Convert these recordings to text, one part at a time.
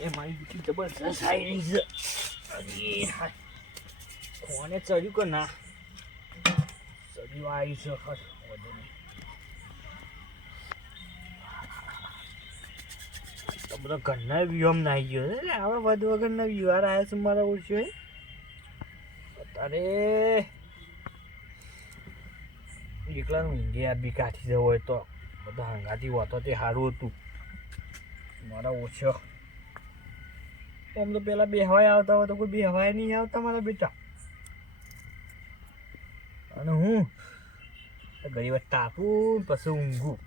એ મારી છે અરે હાય. કોને ચડ્યું કે ના ચડ્યું આવી છે હર ઘરના વ્યૂ ના ગયો છે હવે વધુ વગરના વ્યૂ આવ્યા છે મારા ઓછો અત્યારે એકલાનું ઇન્ડિયા બી કાઢી જવું હોય તો બધા હંગાથી હોતો તે સારું હતું મારા ઓછો. એમ તો પેલા બેહવાય આવતા હોય તો કોઈ બેહવાય નહીં આવતા મારા બેટા. અને હું? ઘણી વાર તાપું પછી ઊંઘું.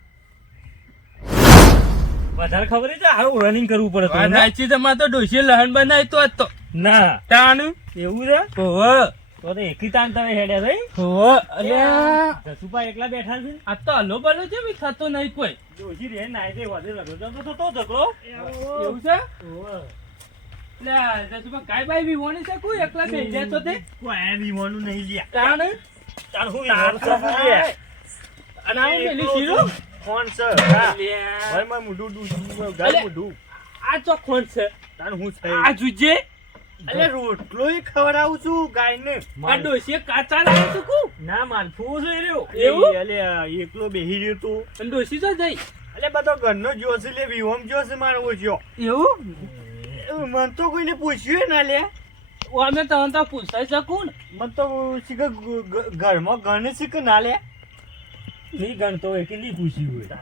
વધારે ખબર છે હારું રનિંગ કરવું પડે વાત સાચી તમારે તો ડોસી લહન બનાવી તો તો. ના. તાનું? એવું છે? હોવે તો તો એકી તાન તમે હેડ્યા થઈ હોવે અલ્યા. જસુપા એકલા બેઠા છે. આ તો હલો બલો છે બી થતો નહીં કોઈ. ડોશી રે નાઈ દે વધે લગો તો તો ઝઘડો. એવું છે? લે જસુભા ગાય બાય બી વણી છે? કોઈ એકલા બેહી જાય તો તે? કોઈ વિમાનું નહીં લ્યા તાણ તાર હું વિમાન છું? લ્યા અને આવું પેલી શીરો? ફોન છે. ભાઈ મારું ગાય અલે. આ ચોખ્ખો છે. તાર હું છે? આ જુજે. અલે રોટલો એ ખવડાવું છું ગાયને. આ ડોસીએ કાચા લાવે છે કુ? ના માર ફૂસ રહ્યો. એવું? અલે એકલો બેહી રહ્યો તો. અને ડોસી તો જઈ. અલે બધો ઘરનો જો છે લે વિહોમ જોશે મારો ઓછો. એવું? મન તો કોઈને પૂછ્યું ના લે. અમે તમને તો પૂછાઈ શકું ને. મન તો શીખ ઘરમાં ઘરને શીખ ના લે. નહીં ગણતો હોય કે નહીં પૂછ્યું હોય?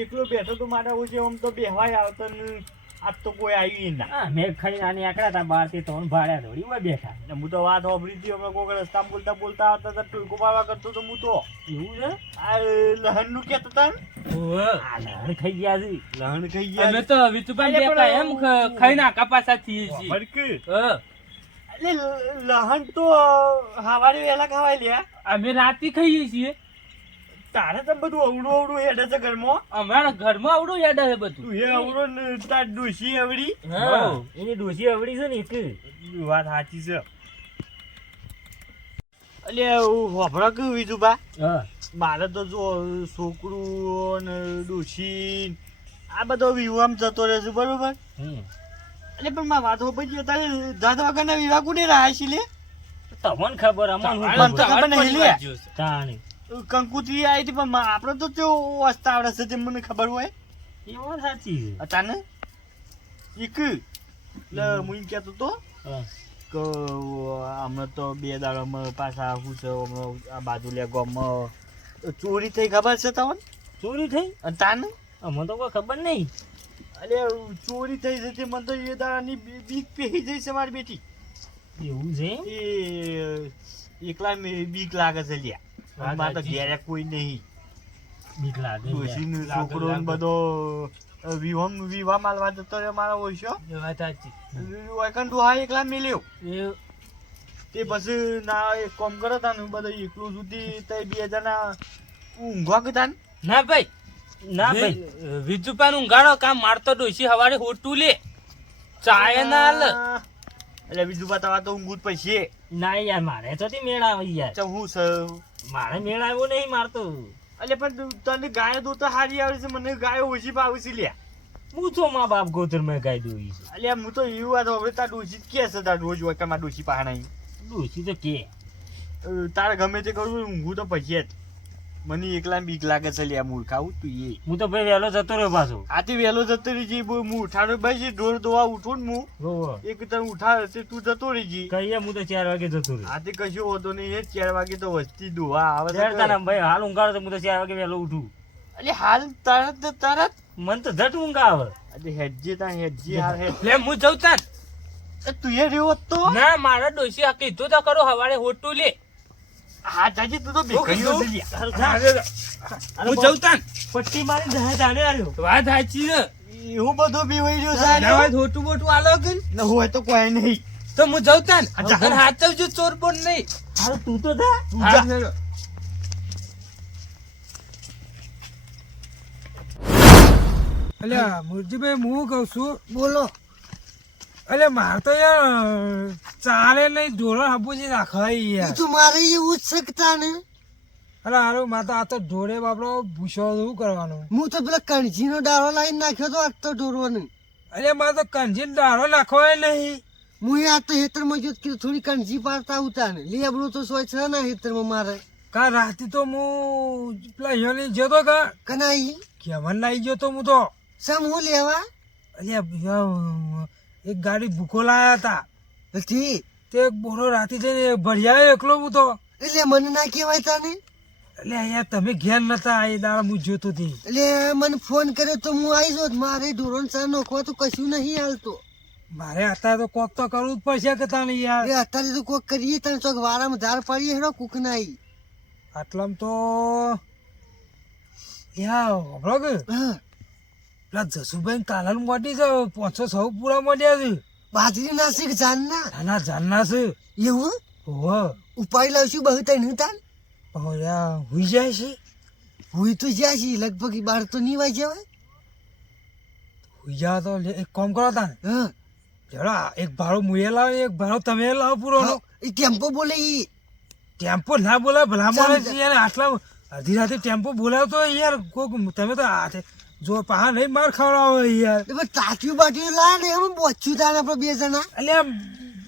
એકલો બેઠો તો મારા ઓછે આમ તો બેહવાય આવતો ને. આજ તો કોઈ આવી ના. હા મેં ખાઈ નાની આકડા હતા બહારથી ત્રણ ભાડ્યા થોડી ઊભા બેઠા. એટલે હું તો વાત સાંભળી હતી હમણાં કોઈ રસ્તા બોલતા બોલતા આવતા હતા ટોયકો પાવા કરતો તો હું તો. એવું છે? આ લહનનું કેતો હતા? આ લહણ ખાઈ ગયા છે. લહણ ખાઈ અમે ગયા તો વિતુભાઈ બેઠા એમ ખાઈ ના કપાસા થી ફરક હા. એટલે લહણ તો હવારે વહેલા ખાવાય લ્યા. અમે રાતે ખાઈએ છીએ. તારે તો બધું અવડું અવડું હેડે છે ઘરમાં. અમારા ઘરમાં અવડું હેડે છે બધું. તું એ અવડો ને તાર ડોશી અવડી. હા. એની ડોસી અવડી છે ને એક વાત સાચી છે. એટલે હોભળો કયું બીજું બા? મારે તો જો છોકરું ને ડોશી આ બધો વિવાહ જતો રહેશે બરોબર? હમ. એટલે પણ મારા વાત ગયો તારે જાત વગરના વિવાહ કોને રહ્યા છે લે? તમને ખબર અમને ખબર નહીં લે. તાણી. કંકુત્રી આવી હતી પણ આપણે તો કેવો વસ્તા આવડે છે તે મને ખબર હોય. એ વાત સાચી છે. અચાનક? એક એટલે હું એમ કહેતો તો કે હમણાં તો બે દાડામાં પાછા આવું છે આ બાજુ લે ગામમાં. ચોરી થઈ ખબર છે તમને? ચોરી થઈ? અને તાન? અમને તો કોઈ ખબર નહીં. અરે ચોરી થઈ છે તે મને તો એ દાડાની બીક પહેરી જઈ છે મારી બેટી. એવું છે એ એકલા બીક લાગે છે લ્યા. વાત તો ઘેરે કોઈ નહીં. બીક લાગે ડોશીનો છોકરો બધો વિવાહ વિવાહ માલવા જતો રહ્યો મારો ઓછો. એ વાત સાચી. વાયકન ડોહા એકલા મેલ્યો. એ તે પછી ના એક કામ કરો તા ને બધો એકલું સુધી તે બે જણા ઊંઘવા કીધા ના. ભાઈ ના ભાઈ. વિજુપાન ઊંઘાડો કામ મારતો ડોશી હવારે હોટું લે. ચાય ના લ એટલે બીજું બતાવા તો ઊંઘું જ પછી ના યાર મારે તો મેળા આવે યાર. તો હું છે મારે મેળ આવ્યો નહીં મારતો એટલે પણ તને ગાય તો હારી આવે છે. મને ગાય ઓછી ભાવે છે લ્યા. હું તો મા બાપ ગોતર મેં ગાય દોઈ છે? એટલે હું તો એવું વાત હવે તાર ડોસી કે છે તાર રોજ હોય કે મારા ડોસી પહાણા ડોસી તો કે. તારે ગમે તે કરું ઊંઘું તો પછી જ. મને એકલા બીક લાગે છે લ્યા ખાવું તું એ. હું તો ભાઈ વહેલો જતો રહ્યો પાછો. આથી વહેલો જતો રહી જી હું ઉઠાડો. ભાઈ છે ઢોર દોવા ઉઠું ને હું. એક તને ઉઠાડે તે તું જતો રહી જી. કહીએ હું તો ચાર વાગે જતો રહ્યો. આથી કશું હોતો નહીં એ ચાર વાગે તો વસ્તી દોવા આવે છે ભાઈ હાલ ઊંઘાડો તો હું તો ચાર વાગે વહેલો ઉઠું. એટલે હાલ તરત તરત. મન તો ઝટ ઊંઘ આવે અરે હેડજે તા હેડજે હાલ હેડ. લે હું જઉં તાન એ તું એ રહ્યો તો? ના મારા ડોસી આ કીધું તો કરો હવારે હોટું લે. હા જાજી તું તો બેકરીઓ છે હું જઉં તાન. પટ્ટી મારી જાણે જાણે આવ્યો વાત સાચી છે. એવું બધું બી વહી છે ના હોય તો હોટું આલો કે ન હોય તો કોઈ નહીં. તો હું જઉં તાન. આ હાચવજો ચોર પણ નહીં. હાલ તું તો જા. અલ્યા મુરજીભાઈ હું કહું છું? બોલો. અલે મારે તો યાર ચાલે નહીં ઢોળો હાબુજી નાખાય યાર તો મારે એવું જ શકતા ને અરે હારું મારે તો આ તો ઢોરે બાપડો ભૂસો શું કરવાનું. હું તો પેલા કણજીનો ડાળો લાવીને નાખ્યો તો આજ તો ઢોરવાનો. અરે મારે તો કંજીન ડાળો નાખવાય નહીં. હું આ તો હેતરમાં જો થોડી કણજી પાડતા ઉતા ને લેબડું તો સોય છે ને હેતરમાં મારે. કા રાતે તો હું પેલા હિયોની જતો કા? કનાઈ? કેવન નાઈ ગયો તો હું તો. સમ હું લેવા? અલ્યા એક ગાડી ભૂખો લાયા હતા. પછી તે એક બોરો રાતે જઈને ભર્યા એકલો હું તો. એટલે મને ના કહેવાય તને? એટલે અહીંયા તમે ઘેર નતા એ દાડા હું જોતો હતી એટલે મને ફોન કર્યો તો હું આવી જોત મારે ધોરણ ચા નોખવા તો કશું નહીં હાલતો. મારે અત્યારે તો કોક તો કરવું જ પડશે કે તને યાર. અત્યારે તો કોક કરીએ તને ચોક વારામાં ધાર પાડીએ હેડો કુક નાઈ આટલામાં તો યા હોભળો કે? હા. પેલા જસુભાઈ કાલાન મોટી છે પાંચસો સૌ પૂરા મોટ્યા છે. બાજરી નાસિક જાનના નાના જાનના છે. એવું? હોવ ઉપાય લાવશું બહુ તને? તાન ઓયા હુઈ જાય છે. હું તો જાય છે લગભગ બાર તો નહીં વાય જવાય હુઈ જાવ તો એક કામ કરો તાન. હા. આ એક ભાડો મુએ લાવો એક ભાડો તમે લાવો પૂરો હા, એ ટેમ્પો બોલે ઈ. ટેમ્પો ના બોલાવે ભલા માણસ. યાર આટલા અડધી રાતે ટેમ્પો બોલાવતો યાર કોક તમે તો હાથે જો પા નહીં માર ખવડાવો યાર. તાટ્યું બાટ્યું લા ને એમ બોચ્યું તાને આપણે બે જણા. એટલે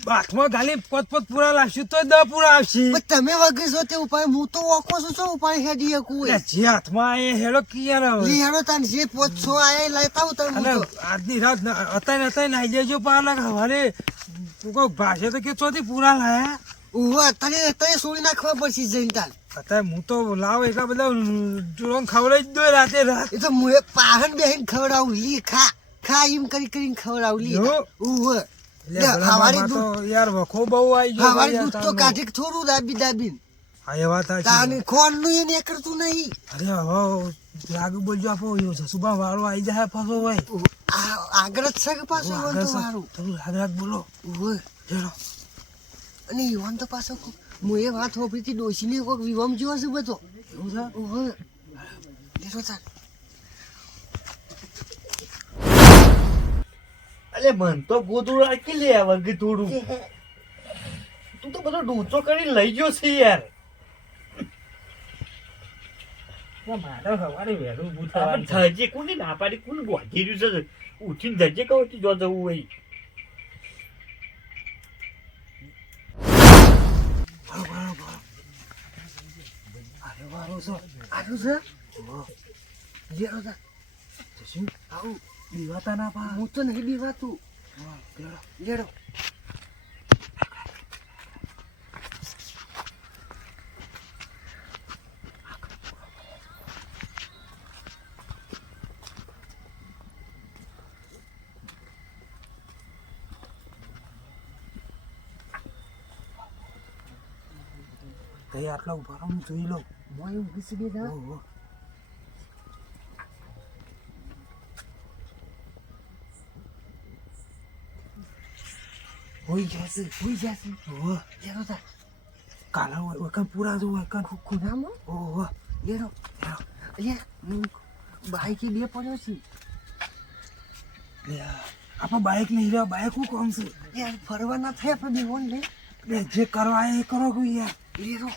હાથમાં ગાલી પોત પોત પૂરા લાવશું તો દ પૂરા આવશે. તમે વગર છો તે ઉપાય હું તો ઓકો છું છો ઉપાય હેડી શકું જે હાથમાં એ હેડો કી યાર હવે. હેડો તાન જે પોત છો આ લેતા હું તને અને હું તો. આજની રાત અત્યારે અત્યારે નાઈ લેજો પાલા હવારે કોઈ ભાષે તો કે ચોથી પૂરા લાયા. ઉહ અત્યારે અત્યારે સોળી નાખવા પડશે જઈને તાન અત્યારે હું તો લાવ એટલા બધા ડ્રોન ખવડાવી જ દો રાતે રાત. એ તો મુએ પાહન બેહીન ખવડાવું. લી ખા. ખા એમ કરી કરીને ખવડાવું. લી ઉહ હવારે દૂધ. યાર વખો બહુ આવી ગયો હવારી દૂધ તો કાઠીક થોડું દાબી દાબીને. હા એ વાત સાચી. કોણનું એ નીકળતું નહીં. અરે હવે લાગુ બોલજો આપો યો જસુબા વાળો આવી જાય પાછો હોય આ આગળ જ છે કે પાછો ઈવન તો થોડું રાગ રાગ બોલો. ઉહ. હેડો. અને યુવાન તો પાછો હું એ વાત હોપડીથી ડોશીને કોક વિવમ જેવો છે બધો? એવું છે? તાન. અલે મન તો ગોદું રાખી લે વગી થોડું તું તો બધો ડૂચો કરીને લઈ ગયો છે યાર. મારે સવારે વહેલું આપણે થવાનું. કોને ના પાડી કોને ગોઠી રહ્યું છે? ઉઠીને જજે કહો જો જવું હોય. આરું છે લેતો તાન. શું આવું દીવાતા ના પા હું તો નહીં બીવાતું લેડો તે આટલા ઊભા હું જોઈ લઉં. મોય ઓહો. હોઈ જશે હોઈ જશે. ઓહો. કાલા હોય પૂરા જો વખત ખૂણામાં ઓહો. લેડો અલ્યા હું બાઈક બે પડ્યો છે. આપણે બાઇક નહીં રહ્યા બાઇક શું કામ છે? યાર ફરવા ના થાય આપણે લે. લે જે કરવા એ કરો યાર. લેડો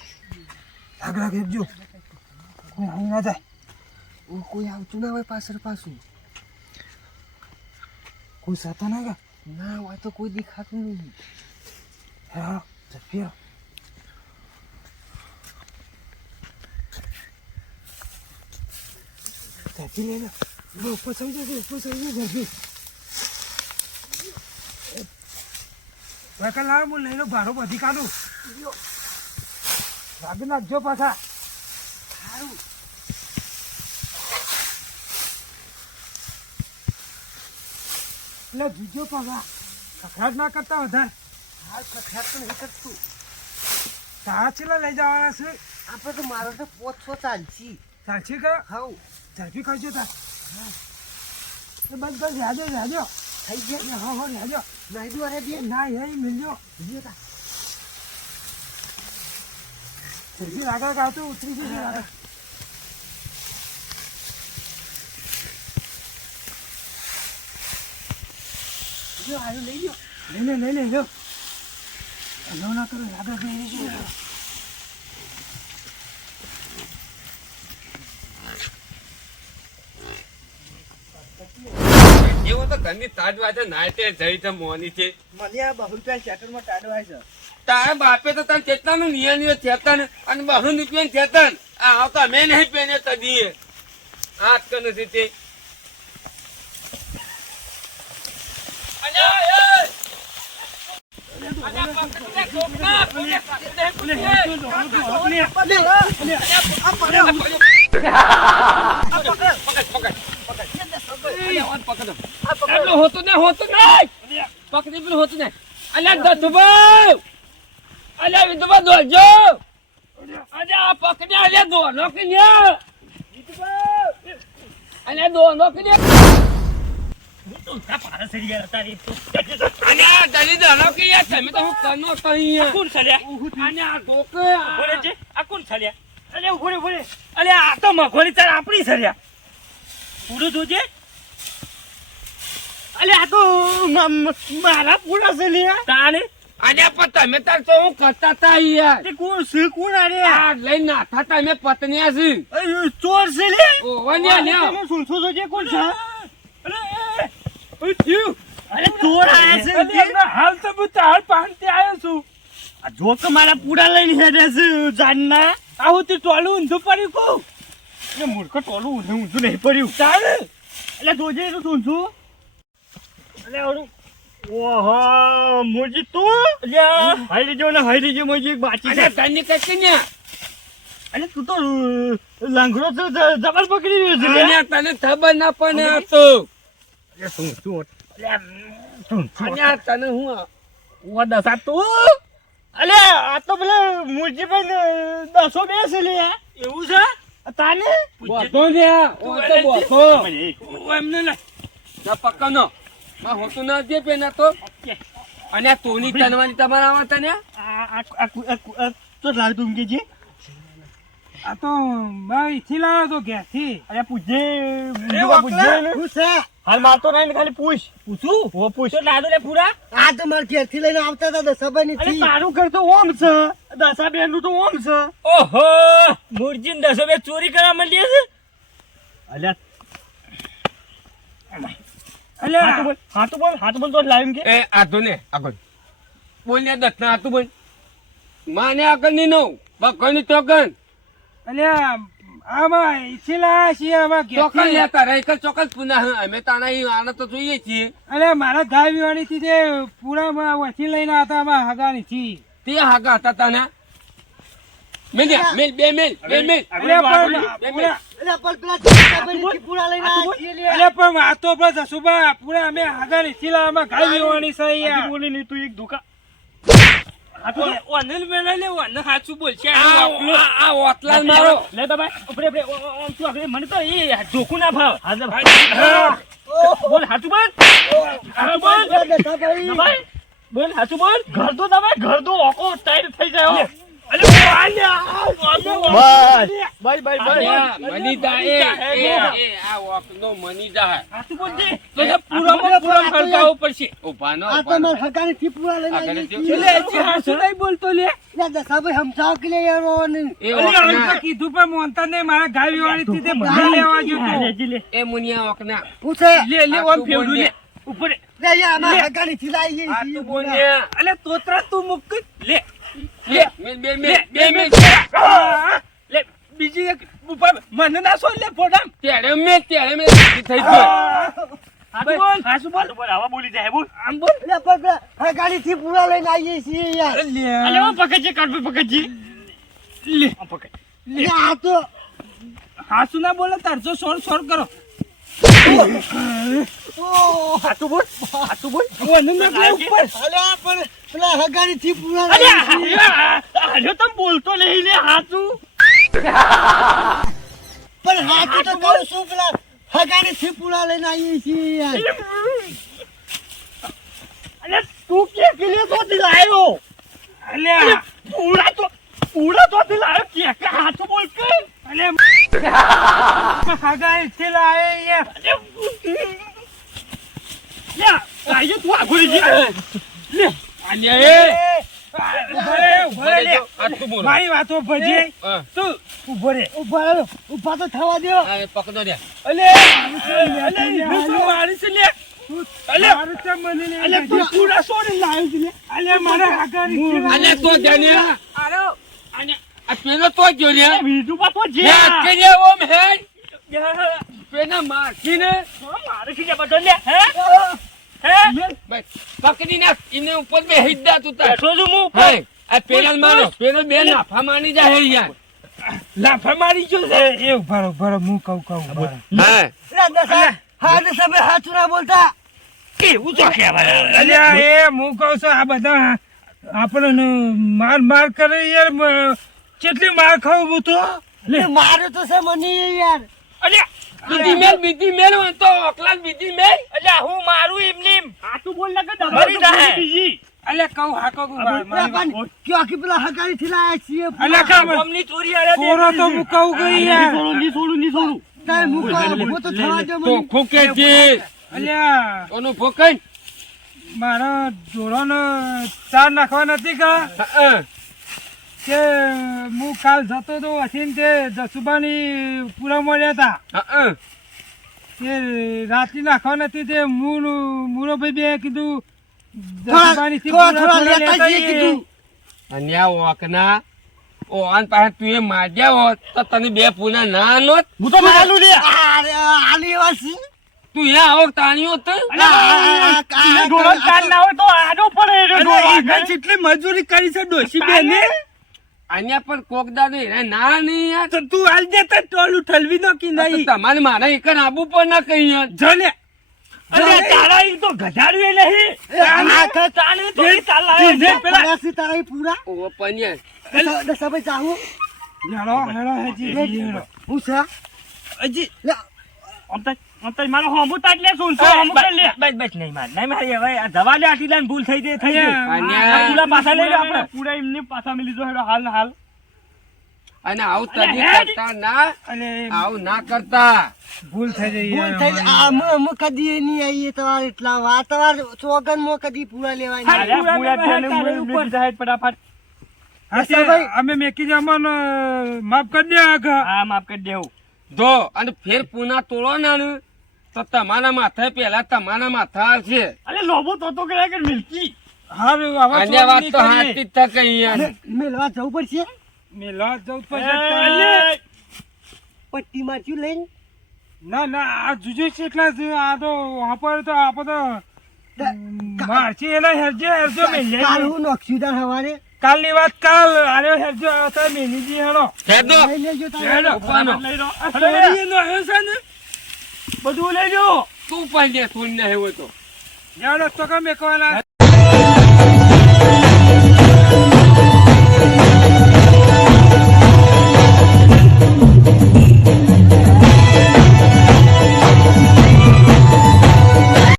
રાગ રાગ હેપજો કોઈ હાઈ ના જાય. કોઈ આવતું ના હોય પાછળ પાછું. કોઈ સાતા ના ગા ના હોય તો કોઈ દેખાતું નહીં. હા જફિયા જફી લે લો, ઉપર ચડી જશે ઉપર ચડી જશે જફી વાયકા લાવ હું લઈ લો ભારો બધી કાઢું. લાગી નાખજો પાછા. સારું એટલે જીજો પાછા. કખરાટ ના કરતા વધારે. હાલ કખરાટ તો નહીં કરતું. તારા છેલ્લા લઈ જવાના છે. આપણે તો મારો તો પોત છો ચાલશી. ચાલશી કે? હાઉ. ઝડપી તાર. એ બસ કર રાજો રાજો થઈ ગયા? હા હા રાજો નહીં દો અરે બે ના એ મિલજો તા. ઉતરી આગળ ગાવતો ઉતરી જશે આગળ. જો આયો લઈ લ્યો. લઈ લે લઈ લે લ્યો. લો ના કરો આગળ જઈ જશે એવો તો ઘરની તાજ વાજે નાતે જઈ તો મોની છે. મને આ બહુ રૂપિયા શેટરમાં ટાડવાય છે તારા બાપે તો તને ચેતનાનું નિયમિત ચેતન અને બહુ રૂપિયા ચેતન આ આવતા મેં નહીં પહેને તદીએ હાથ કર નથી તે. હોતું નહીં હોતું નહીં. પકડી પણ હોતું નહીં. અલ્યા દસુભાઈ અલ્યા વિધુભા દોડજો. અલ્યા આ પકડી અલ્યા દોનો કે લ્યા અલ્યા દોનો કે ચાલ આપણી સર્યા પૂરું જોજે. અલે આ તો મારા પૂરા છે લે તાને અને પણ તમે તાર તો હું કરતા તા યાર. તે કોણ છે? કોણ આ રે? આ લઈ નાથા તમે પત્નીયા છે. ચોર છે લે. ઓ વન્યા લ્યો. તમે સુનસો જોજે કોણ છે? અરે ઓય થયું. અરે ચોર આયા છે અરે હાલ તો હું તાર પાંતે આવ્યો છું. આ જો કે મારા પૂરા લઈને હેડે છે જાનના. આવું તે ટોલું ઊંધું પડ્યું કહું. એ મૂર્ખ ટોલું ઊંધું નહીં પડ્યું. ચાલ એટલે જોજે તો સુનસું એટલે ઓલું ઓહો મોજી તું? લ્યા. હાઈ લીજો ને હાઈ લીજો મોજી બાચી અને છે. તને કઈ ન્યા? અલે તું તો અ, લાંગડો તો જ- જબર પકડી રહ્યો છે. અને તને ખબર ના પડે આ તો. અલે શું શું? શું અને તને હું ઓ દસા તું અલે આ તો પેલા મુરજી પણ દસો બે છે લે એવું છે? તાને? બોધો ને ઓ તો. ઓ એમને ના પકડનો. આ હોતું ના દે પેના તો? અને આ તોની તનવાની તમારા આવા તને તો લાવ તું કે જે આ તો ભાઈ થી લાવ્યો તો ઘેરથી અરે પૂછે પૂછે ને. શું છે? હાલ મારતો નહીં ને ખાલી પૂછ. પૂછું? હો પૂછ. તો લાદો લે પૂરા? આ તો માર ઘેરથી લઈને આવતા હતા દસાભાઈ અરે ની તારું ઘર તો ઓમ છે. દસા બેનનું તો ઓમ છે. ઓહો! મુરજીન દસો બે ચોરી કરવા માંડી છે? અલ્યા હાથું બોલ. હાથું બોલ હાથું બોલ તો લાઈમ કે. એ આધો ને આગળ. બોલ ને દત્ત આતું બોલ. માને આગળની નો બકરની ચોકન. અલ્યા આમાં થી છીએ આમાં ચોકન. લેતા રહે કલ ચોકન પુના અમે તાના અહીં તો જોઈએ છીએ. અરે મારા ગાય વિવાણી થી જે પૂરામાં વથી લઈને હતા આમાં હગાની થી તે હાગા હતા તાના. મેલ યા, મેલ બે મેલ બે મેલ અલ્યા પણ બે મેલ અરે પણ પેલા દસાભાઈ પૂરા લઈને આવ્યા છીએ લે. અલ્યા પણ વાતો પૂરા અમે હગાની થી લાવવામાં ગાય છે અહીંયા બોલી નહીં તું એક દુકા ઓનલ મેલા લે ઓન હાચું બોલ છે આ ઓતલાલ મારો લે ભાઈ ઉપરે ઉપરે ઓ- ઓ- ઓમ તું આગળ મને તો એ ધોકું ના ભાવ હાજર ભાઈ બોલ હાચું બોલ હાચું બોલ દબાઈ બોલ હાચું બોલ ઘર તો દબાઈ ઘર તો ઓકો ટાઈટ થઈ જાય કીધું પણ મોનતા ને મારા ગાય લે એ મુનિયા ઓકના. પૂછે લે લે ઓમ ફેવડું લે ઉપર લે યાર અમારા હગાની થી આ છીએ તું બોલ પૂરા. ને. અલે તોતરા તું મુક લે લે, મેલ, બે મેલ, બે મેલ. લે. બીજી એક ઉપર મને ના સોલ લે ફોડામ. ત્યારે મેલ, ત્યારે મેલ. થઈ ગયો. હાચું બોલ. હાચું બોલ? બોલ બોલી જાય બોલ. આમ બોલ. લે પણ પેલા હગાની થી પૂરા લઈને આવીએ છીએ યાર. અલે ઓ પકડજે કાઢ પકડજે લે. આ પકડ. લે આ તો હાસુ ના બોલે? તારસો સોર સોર કરો. પૂરા બોલતો નહીં પણ હાથું તો કહું શું પેલા હગારી થી પૂરા લઈને આવીએ છીએ યાર તું કે કિલે તો દિલાયો અલ્યા પૂરા તો પૂરા તો દિલાયો કે હાચું બોલ કે અલે ખાગા થી લાવે આજો તું આગળ જી. એ. લે. આ તું બોલો. મારી વાતો ભજી. તું ઊભો રે. ઊભા ઊભા તો થવા દો પકડો રે. અલે અલે મારી છે લે. અલ્યા મારું ચમ મને લે અલ્યા પૂરા સોરી લાવ્યો છે લે. અલ્યા મારા હાકાની અને તો જાણ્યા અને આ પેલો તો જો રે બીજું પાછો જે હે કે ઓમ હે. પેના માખીને મારે શું બધો લે હે? હે? પકડી નાખ એને ઉપર બે હિદ્દા તું તાર. બેઠો છું હું ઉપર. આ પેલા મારો. પેલો બે નાફા માની જાય હે યાર. લાફા મારી ગયો છે. એ ઊભા રહો, ઊભા રહો, હું કહું કહું. હા. હા. ને તમે હાચું ના બોલતા. કેવું તો કહેવાય અલ્યા એ હું કહું છું આ બધા આપણને માર માર કરે યાર કેટલી માર ખાવું હું તો? મારે તો છે મને યાર. અલ્યા બીજી મેલ બીજી મેલ હોય તો ઓકલા બીજી મેલ. અલ્યા હું મારું એમને એમ હાચું બોલ ને કે દબાવી જાય બીજી અલ્યા કહું હાકો કહું માર- કે પેલા હકારી થી લાયા છીએ અલે કામ અમની ચોરી આલે દે તો હું કહું ગઈ યાર. ની છોડું ની સોરું તાય હું મૂકો હું તો થવા દે તો ખોકે છે. અલ્યા ઓનું ફોકન મારા જોડાનો ચાર નાખવા નથી કા હા. કે હું કાલ જતો તો હસીને તે જસુબાની પૂરા મળ્યા હતા તે રાત્રિ નાખવા નથી તે મૂળ મૂળોભાઈ બે કીધું ઓકના ઓન પાસે તું એ માર્યા હોત તો તને બે પૂના ના નોત હું તો મારું લે અરે આલી વાસી તું એ આવો તાણીઓ તો ઢોળો કાન ના હોય તો આડો પડે જેટલી મજૂરી કરી છે ડોશી બેને અહીંયા પણ કોક દાડો એને ના નહીં યાર તો તું હાલ દે તો ટોલું ઠલવી નો કે નહીં તમારે મારે એક આબુ પણ ના કહી યાર ને અરે તારા ઈ તો ગધાડ્યું નહીં આ કે તાણે તો તાલ પેલા થી તારા ઈ પૂરા ઓ પન્યા દસ- દસ આપણે હેડો હેડો હેજી હું છે હજી લે, આમ તો મારો હોમું તાક લે શું શું હોમું લે. બસ બસ નહીં માર. નહીં મારી હવે આ દવા લે આટલી લાઈન ભૂલ થઈ ગઈ થઈ ગઈ. અન્યા. પૂરા પાછા લઈ આપણે. પૂરા એમને પાછા મેલી દો હેડો હાલ હાલ. અને આવું તદી કરતા ના. અને આવું ના કરતા. ભૂલ થઈ જઈ ભૂલ થઈ આ અમે અમે કદી નહીં આવીએ તમારે એટલા વાર તમારે ચોગનમાં કદી પૂરા લેવાય નહીં. પૂરા ઉપર. જાય ફટાફટ અમે મેકી જમણ માફ કરી દે આગળ હા માફ કરી દેવું. જો અને ફેર પુના તોડો ના ને તો તમારા માથે પેલા તમારા માથા આવશે. અરે લોબો તો તો કે મિલકી. હારું હવે વાત તો હાથી કરીએ. જ થકે યાર મે- મેલવા જવું પડશે? મેલા જવું પડશે પટ્ટી માર્યું લઈને? ના ના આ જુજો છે એટલા આ તો વાપર તો આપણે તો મારશે એના હેરજો હેરજો મેલે કાલ હું તાર હવારે? કાલની વાત કાલ આર્યો હેરજો આવતા મેનીજી હેરો હેડો. લઈ લેજો તારે. હેડો. લઈ લો. હેડો આવ્યો છે ને? બધું લઈ લો તું પણ જે સુન ને હોય તો? જાડો તો કમે મેકવાના